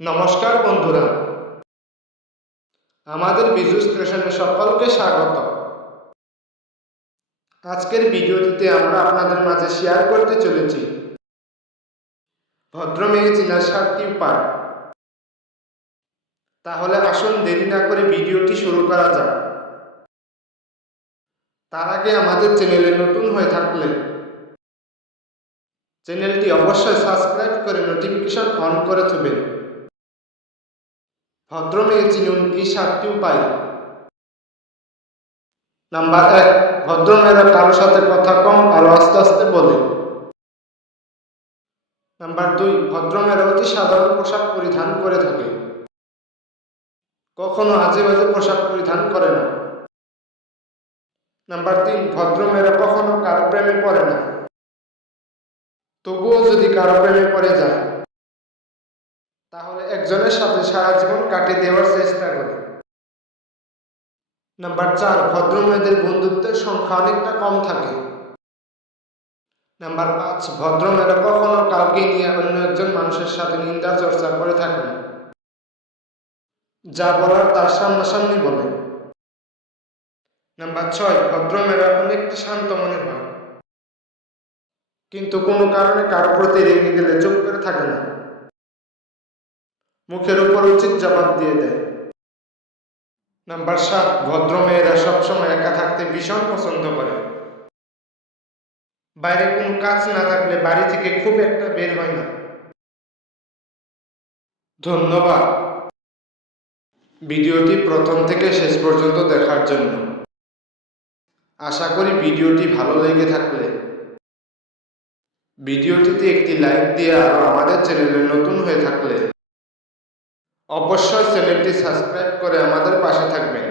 নমস্কার বন্ধুরা, আমাদের বিজু স্টেশনে সকলকে স্বাগত। আজকের ভিডিওটিতে আমরা আপনাদের মাঝে শেয়ার করতে চলেছি ভদ্র মেয়ে চেনার 7টি উপায়। তাহলে আসুন দেরি না করে ভিডিওটি শুরু করা যাক। তার আগে আমাদের চ্যানেলে নতুন হয়ে থাকলে চ্যানেলটি অবশ্যই সাবস্ক্রাইব করে নোটিফিকেশন অন করে দেবেন। ভদ্র মেয়ে চিনুন এই 7টি উপায়। নাম্বার 1, ভদ্র মেয়েরা কারোর সাথে কথা কম আর আস্তে আস্তে বলে। নাম্বার 2, ভদ্র মেয়েরা অতি সাধারণ পোশাক পরিধান করে থাকে, কখনো আজে বাজে পোশাক পরিধান করে না। নাম্বার 3, ভদ্র মেয়েরা কখনো কারো প্রেমে পড়ে না, তবুও যদি কারো প্রেমে পড়ে যায় তাহলে একজনের সাথে সারা জীবন কাটিয়ে দেওয়ার চেষ্টা করে। নাম্বার 4, ভদ্র মেয়েদের বন্ধুত্বের সংখ্যা অনেকটা কম থাকে। নাম্বার 5, ভদ্র মেয়েরা কখনো কাউকে নিয়ে অন্য একজন মানুষের সাথে নিন্দা চর্চা করে থাকে না, যা বলার তার সামনাসামনি বলে। নাম্বার 6, ভদ্র মেয়েরা অনেকটা শান্ত মনের হয়, কিন্তু কোনো কারণে কারো প্রতি রেগে গেলে চুপ করে থাকে না, মুখের উপর উচিত জবাব দিয়ে দেয়। নাম্বার 7, ভদ্র মেয়েরা সবসময় একা থাকতে ভীষণ পছন্দ করে, বাইরে কোনো কাজ না থাকলে বাড়ি থেকে খুব একটা বের হয় না। ধন্যবাদ ভিডিওটি প্রথম থেকে শেষ পর্যন্ত দেখার জন্য। আশা করি ভিডিওটি ভালো লেগে থাকলে ভিডিওটিতে একটি লাইক দিয়ে আর আমাদের চ্যানেলে নতুন হয়ে থাকলে অবশ্যই চ্যানেলটি সাবস্ক্রাইব করে আমাদের পাশে থাকবেন।